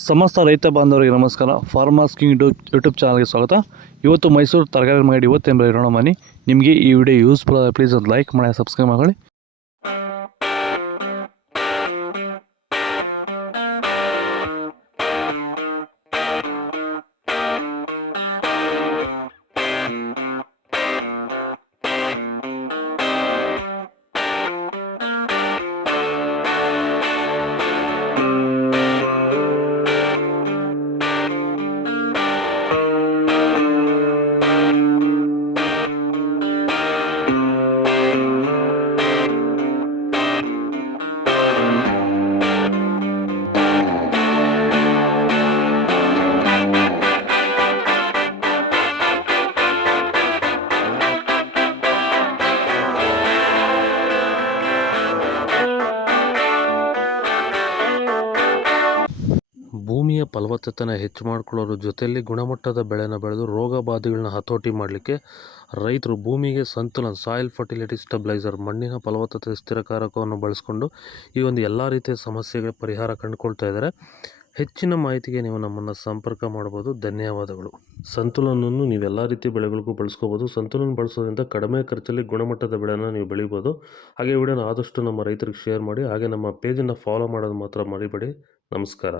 ಸಮಸ್ತ ರೈತ ಬಾಂಧವರಿಗೆ ನಮಸ್ಕಾರ. ಫಾರ್ಮರ್ಸ್ ಕಿಂಗ್ ಯೂಟ್ಯೂಬ್ ಚಾನಲ್ಗೆ ಸ್ವಾಗತ. ಇವತ್ತು ಮೈಸೂರು ತರಕಾರಿ ಮಾರ್ಕೆಟ್ ಇವತ್ತು ಇರೋಣ ಬನ್ನಿ. ನಿಮಗೆ ಈ ವಿಡಿಯೋ ಯೂಸ್ಫುಲ್ ಆದರೆ ಪ್ಲೀಸ್ ಒಂದು ಲೈಕ್ ಮಾಡಿ, ಸಬ್ಸ್ಕ್ರೈಬ್ ಮಾಡಿ. ಭೂಮಿಯ ಫಲವತ್ತತೆನ ಹೆಚ್ಚು ಮಾಡಿಕೊಳ್ಳೋದ್ರ ಜೊತೆಯಲ್ಲಿ ಗುಣಮಟ್ಟದ ಬೆಳೆನ ಬೆಳೆದು ರೋಗ ಬಾಧೆಗಳನ್ನ ಹತೋಟಿ ಮಾಡಲಿಕ್ಕೆ ರೈತರು ಭೂಮಿಗೆ ಸಂತುಲನ ಸಾಯಿಲ್ ಫರ್ಟಿಲಿಟಿ ಸ್ಟೆಬಿಲೈಸರ್ ಮಣ್ಣಿನ ಫಲವತ್ತತೆ ಸ್ಥಿರಕಾರಕವನ್ನು ಬಳಸ್ಕೊಂಡು ಈ ಒಂದು ಎಲ್ಲ ರೀತಿಯ ಸಮಸ್ಯೆಗಳ ಪರಿಹಾರ ಕಂಡುಕೊಳ್ತಾ ಇದ್ದಾರೆ. ಹೆಚ್ಚಿನ ಮಾಹಿತಿಗೆ ನೀವು ನಮ್ಮನ್ನು ಸಂಪರ್ಕ ಮಾಡ್ಬೋದು. ಧನ್ಯವಾದಗಳು. ಸಂತುಲನವನ್ನು ನೀವೆಲ್ಲ ರೀತಿಯ ಬೆಳೆಗಳಿಗೂ ಬಳಸ್ಕೋಬೋದು. ಸಂತುಲನ ಬಳಸೋದ್ರಿಂದ ಕಡಿಮೆ ಖರ್ಚಲ್ಲಿ ಗುಣಮಟ್ಟದ ಬೆಳೆನ ನೀವು ಬೆಳಿಬೋದು. ಹಾಗೆ ವಿಡಿಯೋನ ಆದಷ್ಟು ನಮ್ಮ ರೈತರಿಗೆ ಶೇರ್ ಮಾಡಿ. ಹಾಗೆ ನಮ್ಮ ಪೇಜನ್ನು ಫಾಲೋ ಮಾಡೋದು ಮಾತ್ರ ಮರಿಬೇಡಿ. ನಮಸ್ಕಾರ.